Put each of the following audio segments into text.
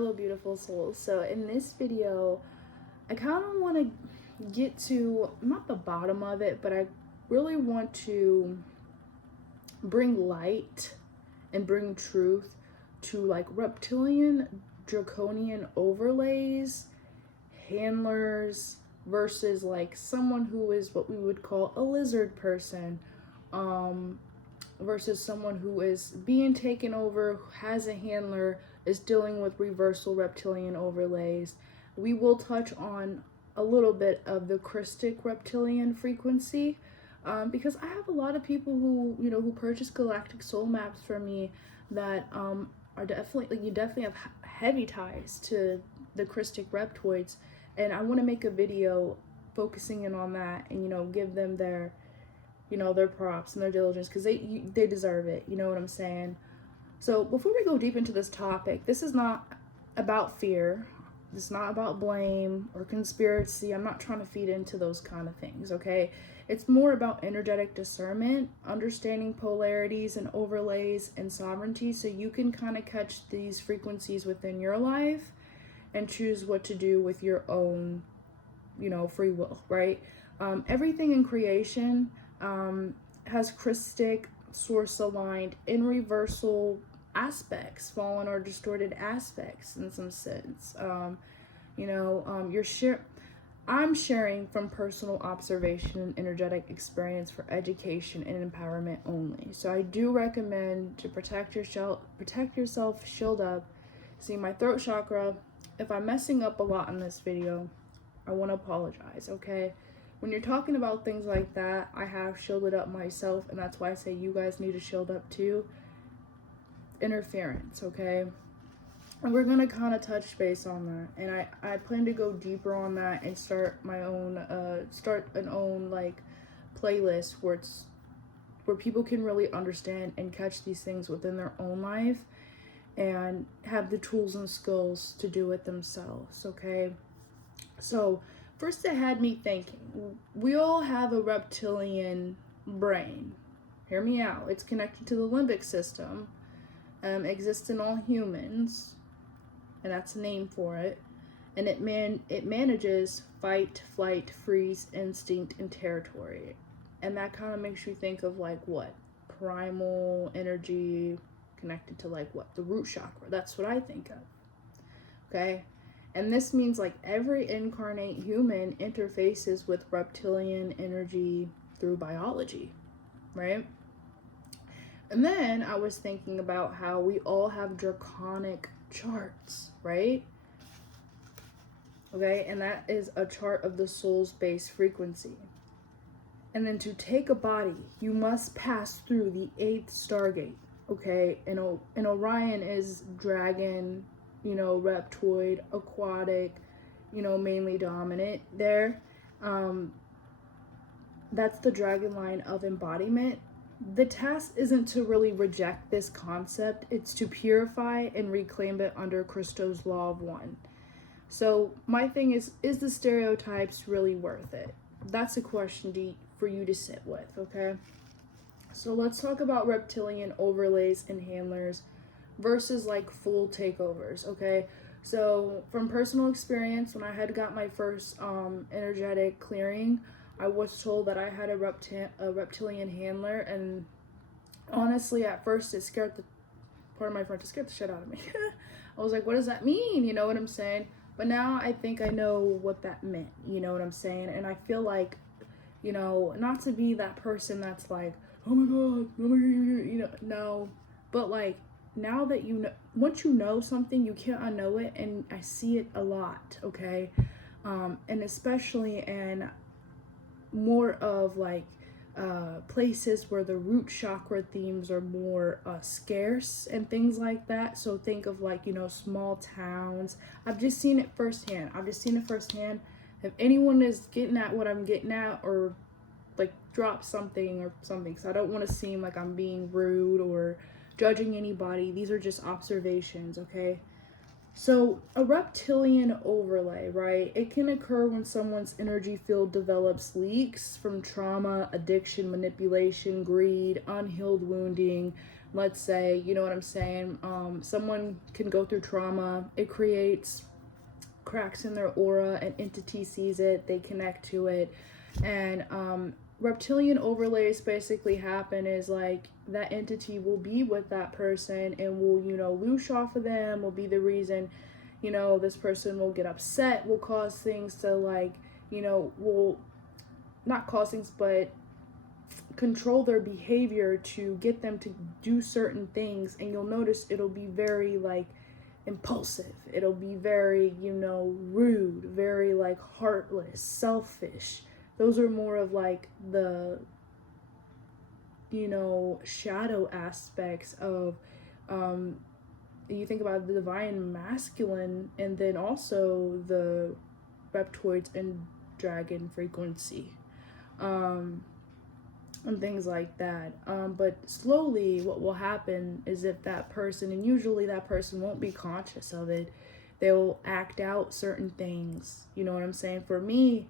fellow beautiful souls. So in this video, I kind of want to get to, not the bottom of it, but I really want to bring light and bring truth to like reptilian draconian overlays, handlers, versus like someone who is what we would call a lizard person, versus someone who is being taken over, has a handler, is dealing with reversal reptilian overlays. We will touch on a little bit of the Krystic reptilian frequency, because I have a lot of people who, you know, who purchase galactic soul maps from me that are definitely, like, you definitely have heavy ties to the Krystic reptoids, and I want to make a video focusing in on that and, you know, give them their, you know, their props and their diligence, because they deserve it, you know what I'm saying? So before we go deep into this topic, this is not about fear. This is not about blame or conspiracy. I'm not trying to feed into those kind of things, okay? It's more about energetic discernment, understanding polarities and overlays and sovereignty, so you can kind of catch these frequencies within your life and choose what to do with your own, you know, free will, right? Everything in creation has Krystic source aligned in reversal aspects, fallen or distorted aspects in some sense. I'm sharing from personal observation and energetic experience for education and empowerment only. So I do recommend to protect yourself, shield up. See, my throat chakra, if I'm messing up a lot in this video, I want to apologize, okay? When you're talking about things like that, I have shielded up myself, and that's why I say you guys need to shield up too. Interference, okay? And we're gonna kind of touch base on that, and I plan to go deeper on that and start my own like playlist where people can really understand and catch these things within their own life and have the tools and skills to do it themselves, okay? So first, it had me thinking, we all have a reptilian brain. Hear me out. It's connected to the limbic system, exists in all humans, and that's a name for it. And it manages fight, flight, freeze, instinct, and territory. And that kind of makes you think of like what? Primal energy connected to like what? The root chakra. That's what I think of. Okay? And this means like every incarnate human interfaces with reptilian energy through biology, right? And then I was thinking about how we all have draconic charts, right? Okay, and that is a chart of the soul's base frequency. And then to take a body, you must pass through the 8th stargate, okay? And Orion is dragon, you know, reptoid, aquatic, you know, mainly dominant there. That's the dragon line of embodiment. The task isn't to really reject this concept, it's to purify and reclaim it under Christo's law of one. So my thing is the stereotypes really worth it? That's a question for you to sit with, okay? So let's talk about reptilian overlays and handlers versus like full takeovers, okay? So from personal experience, when I had got my first energetic clearing, I was told that I had a reptilian handler, and honestly, at first it scared the shit out of me. I was like, what does that mean? You know what I'm saying? But now I think I know what that meant, you know what I'm saying? And I feel like, you know, not to be that person that's like, oh my God, you know, no. But like, now that you know, once you know something, you can't unknow it, and I see it a lot, okay? And especially in more of like places where the root chakra themes are more scarce and things like that. So think of like, you know, small towns. I've just seen it firsthand. If anyone is getting at what I'm getting at, or like drop something or something, because I don't want to seem like I'm being rude or judging anybody. These are just observations, okay? So a reptilian overlay, right? It can occur when someone's energy field develops leaks from trauma, addiction, manipulation, greed, unhealed wounding, Let's say, you know what I'm saying, someone can go through trauma, it creates cracks in their aura, an entity sees it, they connect to it, and reptilian overlays basically happen is like that entity will be with that person and will, you know, loosh off of them, will be the reason, you know, this person will get upset, will cause things to, like, you know, will not cause things, but control their behavior to get them to do certain things. And you'll notice it'll be very, like, impulsive, it'll be very, you know, rude, very, like, heartless, selfish. Those are more of, like, the, you know, shadow aspects of, you think about the divine masculine, and then also the reptoids and dragon frequency, and things like that. But slowly what will happen is, if that person, and usually that person won't be conscious of it, they'll act out certain things. You know what I'm saying? For me,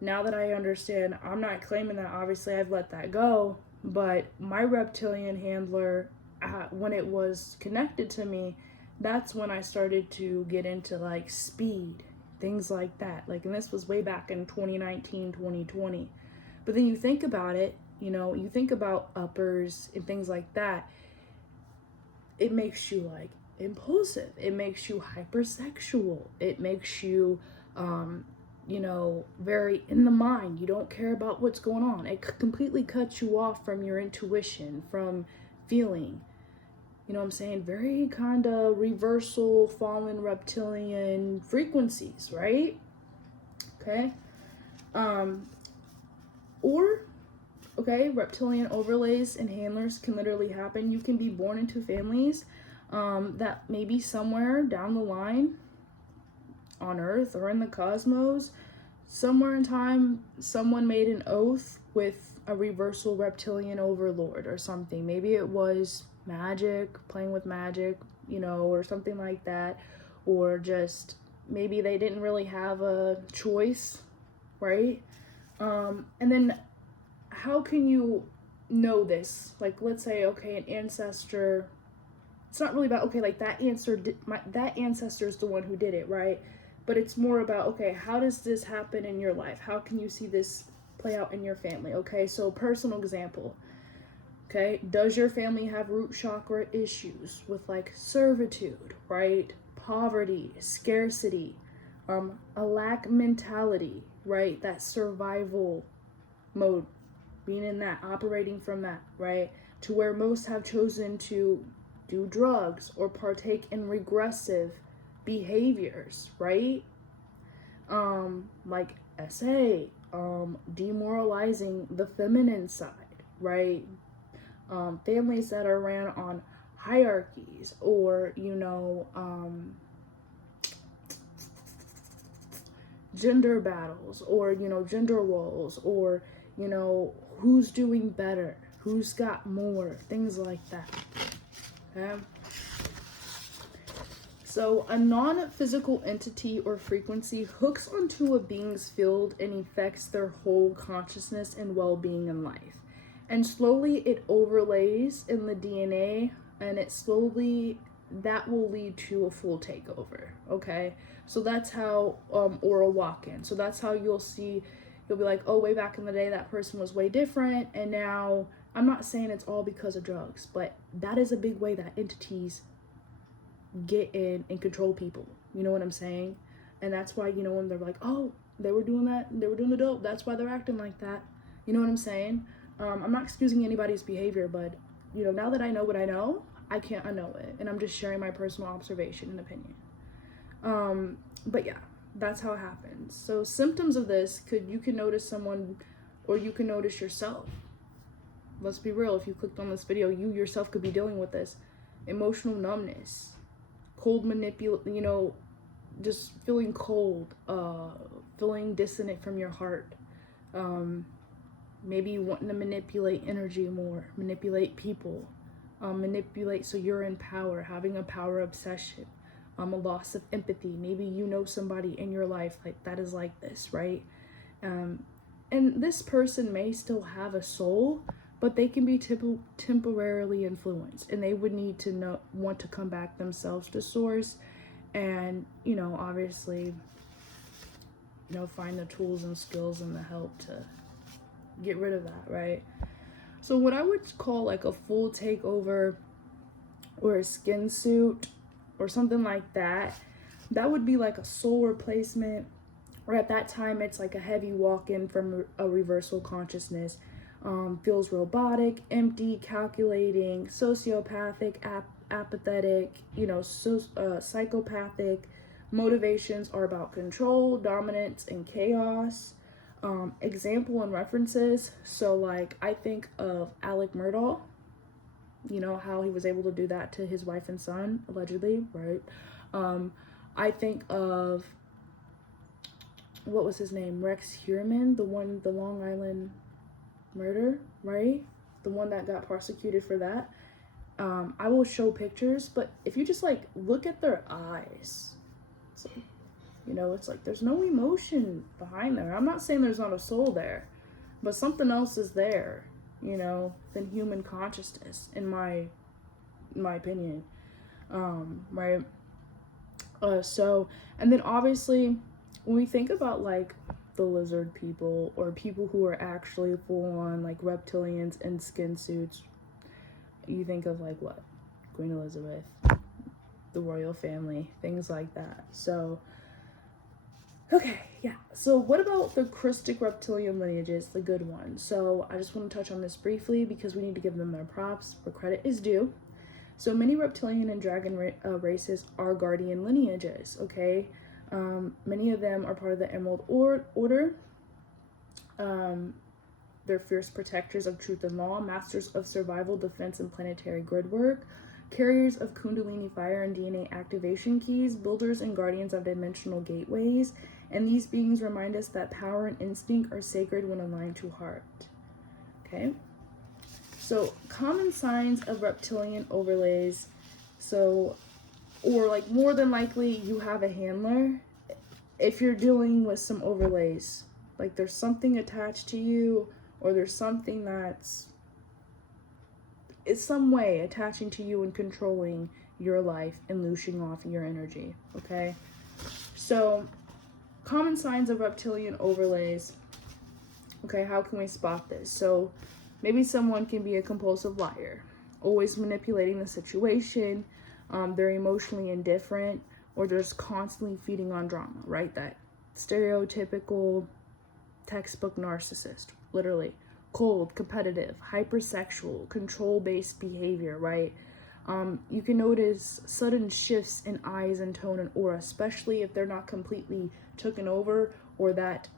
now that I understand, I'm not claiming that, obviously I've let that go, but my reptilian handler, when it was connected to me, that's when I started to get into, like, speed, things like that. Like, and this was way back in 2019, 2020. But then you think about it, you know, you think about uppers and things like that, it makes you, like, impulsive, it makes you hypersexual, it makes you, you know, very in the mind. You don't care about what's going on. It completely cuts you off from your intuition, from feeling. You know what I'm saying? Very kind of reversal, fallen reptilian frequencies, right? Okay. Or, okay, reptilian overlays and handlers can literally happen. You can be born into families that maybe somewhere down the line on Earth or in the cosmos, somewhere in time, someone made an oath with a reversal reptilian overlord or something. Maybe it was magic, playing with magic, you know, or something like that. Or just maybe they didn't really have a choice, right? And then how can you know this? Like, let's say, okay, an ancestor, it's not really about, okay, like, that ancestor is the one who did it, right? But it's more about, okay, how does this happen in your life? How can you see this play out in your family? Okay, so personal example. Okay, does your family have root chakra issues with, like, servitude, right? Poverty, scarcity, a lack mentality, right? That survival mode, being in that, operating from that, right? To where most have chosen to do drugs or partake in regressive behaviors, right? Like SA, demoralizing the feminine side, right? Families that are ran on hierarchies, or, you know, gender battles, or, you know, gender roles, or, you know, who's doing better, who's got more, things like that. Okay? So a non-physical entity or frequency hooks onto a being's field and affects their whole consciousness and well-being in life. And slowly it overlays in the DNA, and it slowly, that will lead to a full takeover, okay? So that's how, or a walk-in. So that's how you'll see, you'll be like, oh, way back in the day, that person was way different, and now, I'm not saying it's all because of drugs, but that is a big way that entities get in and control people. You know what I'm saying? And that's why, you know, when they're like, oh, they were doing that, they were doing the dope, that's why they're acting like that. You know what I'm saying? I'm not excusing anybody's behavior, but, you know, now that I know what I know, I can't unknow it. And I'm just sharing my personal observation and opinion. But yeah, that's how it happens. So symptoms of this you can notice someone, or you can notice yourself. Let's be real, if you clicked on this video, you yourself could be dealing with this. Emotional numbness, cold you know, just feeling cold, feeling dissonant from your heart. Maybe wanting to manipulate energy more, manipulate people, manipulate so you're in power, having a power obsession, a loss of empathy. Maybe you know somebody in your life like that is like this, right? And this person may still have a soul, but they can be temporarily influenced, and they would need to want to come back themselves to source, and obviously find the tools and skills and the help to get rid of that, right? So what I would call like a full takeover or a skin suit or something like that, that would be like a soul replacement, or at that time it's like a heavy walk-in from a reversal consciousness. Feels robotic, empty, calculating, sociopathic, apathetic, psychopathic. Motivations are about control, dominance, and chaos. Example and references. So like I think of Alec Murdaugh, how he was able to do that to his wife and son, allegedly, right? I think of, what was his name? Rex Heuermann, the Long Island murder, right? The one that got prosecuted for that. I will show pictures, but if you just like look at their eyes, it's like, it's like there's no emotion behind there. I'm not saying there's not a soul there, but something else is there, than human consciousness, in my opinion. Right? So, and then obviously when we think about like the lizard people, or people who are actually full on like reptilians in skin suits, you think of like what? Queen Elizabeth, the royal family, things like that. So, okay, yeah. So what about the Krystic reptilian lineages, the good ones? So I just want to touch on this briefly because we need to give them their props where credit is due. So many reptilian and dragon races are guardian lineages, okay? Many of them are part of the Emerald Order. They're fierce protectors of truth and law, masters of survival, defense, and planetary grid work, carriers of Kundalini fire and DNA activation keys, builders and guardians of dimensional gateways, and these beings remind us that power and instinct are sacred when aligned to heart. Okay? So, common signs of reptilian overlays. So, or like more than likely you have a handler if you're dealing with some overlays. Like there's something attached to you, or there's something is some way attaching to you and controlling your life and looshing off your energy, okay? So, common signs of reptilian overlays. Okay, how can we spot this? So, maybe someone can be a compulsive liar, always manipulating the situation. They're emotionally indifferent, or they're just constantly feeding on drama, right? That stereotypical textbook narcissist, literally. Cold, competitive, hypersexual, control-based behavior, right? You can notice sudden shifts in eyes and tone and aura, especially if they're not completely taken over, or that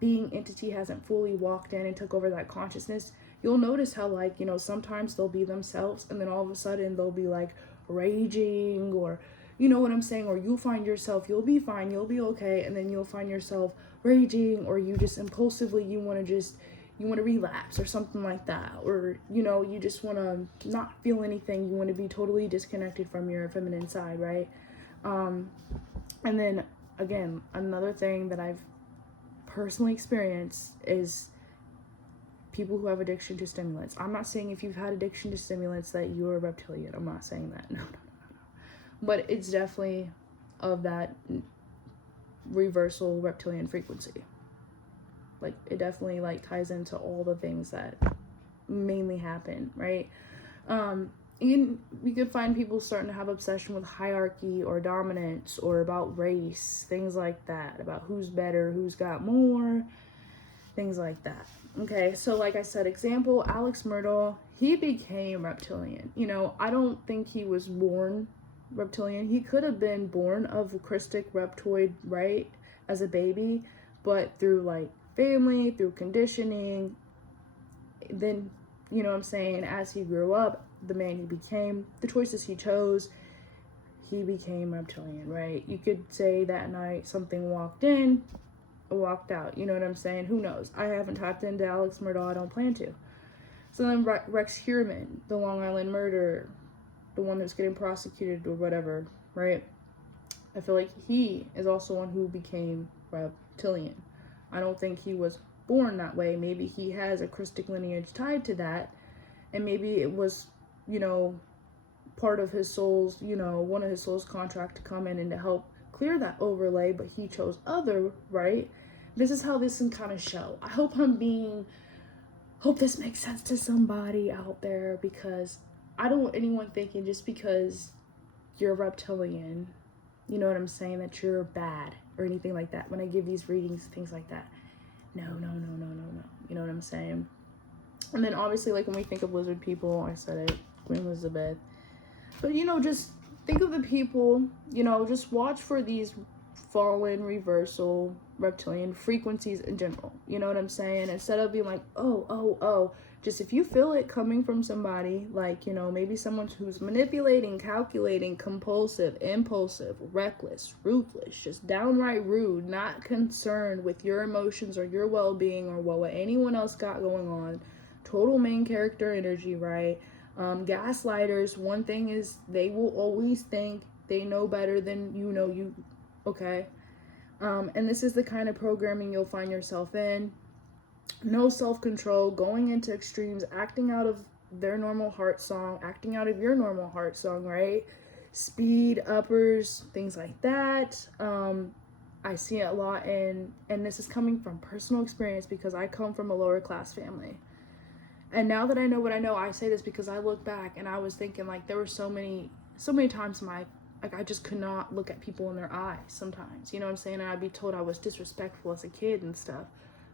being entity hasn't fully walked in and took over that consciousness. You'll notice how, like, sometimes they'll be themselves, and then all of a sudden they'll be like raging, or you know what I'm saying, or you'll find yourself, you'll be fine, you'll be okay, and then you'll find yourself raging, or you just impulsively, you want to relapse or something like that, or you just want to not feel anything, you want to be totally disconnected from your feminine side, right? And then again, another thing that I've personally experienced is people who have addiction to stimulants. I'm not saying if you've had addiction to stimulants that you're a reptilian. I'm not saying that. No. But it's definitely of that reversal reptilian frequency. Like, it definitely like ties into all the things that mainly happen, right? We could find people starting to have obsession with hierarchy or dominance, or about race, things like that, about who's better, who's got more, things like that. Okay, so like I said, example, Alex Murdaugh, he became reptilian. I don't think he was born reptilian. He could have been born of a Krystic reptoid, right, as a baby, but through like family, through conditioning, then, what I'm saying, as he grew up, the man he became, the choices he chose, he became reptilian, right? You could say that night something walked in, walked out, you know what I'm saying? Who knows? I haven't tapped into Alex Murdaugh, I don't plan to. So then Rex Heuermann, the Long Island murderer, the one that's getting prosecuted or whatever, right? I feel like he is also one who became reptilian. I don't think he was born that way. Maybe he has a Krystic lineage tied to that, and maybe it was, you know, part of his soul's, you know, one of his soul's contract to come in and to help clear that overlay, but he chose other, right? This is how this can kind of show. I hope hope this makes sense to somebody out there, because I don't want anyone thinking just because you're a reptilian, you know what I'm saying, that you're bad or anything like that. When I give these readings, things like that. No. You know what I'm saying? And then obviously, like when we think of lizard people, I said it, Queen Elizabeth. But, you know, just think of the people, you know, just watch for these fallen, reversal, reptilian frequencies in general. You know what I'm saying? Instead of being like, oh, just if you feel it coming from somebody, like, you know, maybe someone who's manipulating, calculating, compulsive, impulsive, reckless, ruthless, just downright rude, not concerned with your emotions or your well-being or what anyone else got going on, total main character energy, right? Gaslighters, one thing is they will always think they know better than you know you, okay? And this is the kind of programming you'll find yourself in. No self-control, going into extremes, acting out of their normal heart song, acting out of your normal heart song, right? Speed, uppers, things like that. I see it a lot, and this is coming from personal experience because I come from a lower class family. And now that I know what I know, I say this because I look back and I was thinking, like, there were so many times in my, like, I just could not look at people in their eyes sometimes, you know what I'm saying? And I'd be told I was disrespectful as a kid and stuff,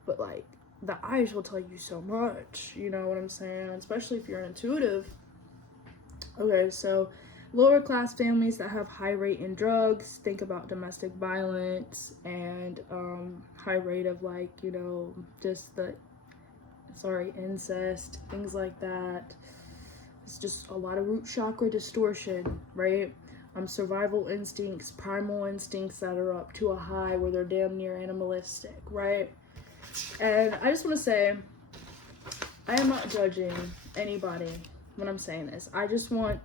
but, like, the eyes will tell you so much, you know what I'm saying? Especially if you're an intuitive. Okay, so lower class families that have high rate in drugs, think about domestic violence and high rate of, like, you know, just incest, things like that. It's just a lot of root chakra distortion, right? Survival instincts, primal instincts that are up to a high where they're damn near animalistic, right? And I just want to say, I am not judging anybody when I'm saying this. I just want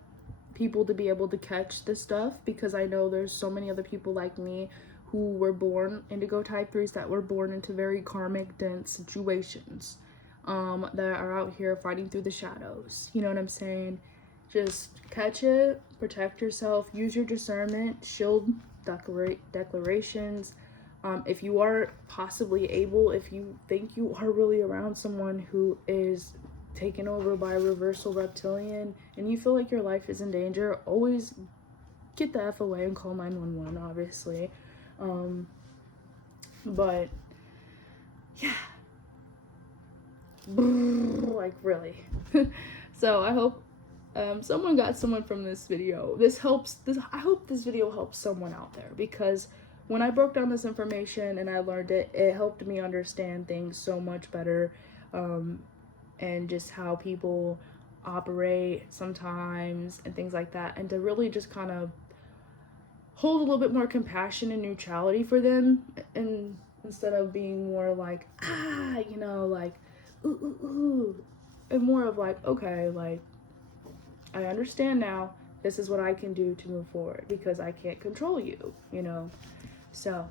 people to be able to catch this stuff, because I know there's so many other people like me who were born indigo type 3s that were born into very karmic dense situations, that are out here fighting through the shadows. You know what I'm saying? Just catch it, protect yourself, use your discernment, shield declarations. If you are possibly able, if you think you are really around someone who is taken over by a reversal reptilian and you feel like your life is in danger, always get the F away and call 911, obviously. But yeah, like, really. So I hope someone got someone from this video. I hope this video helps someone out there, because when I broke down this information and I learned it, it helped me understand things so much better, and just how people operate sometimes and things like that, and to really just kind of hold a little bit more compassion and neutrality for them, and instead of being more like, you know, like, ooh, and more of like, okay, like, I understand now, this is what I can do to move forward, because I can't control you, you know. So,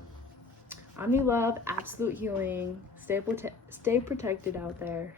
Omni-love, absolute healing, stay protected out there.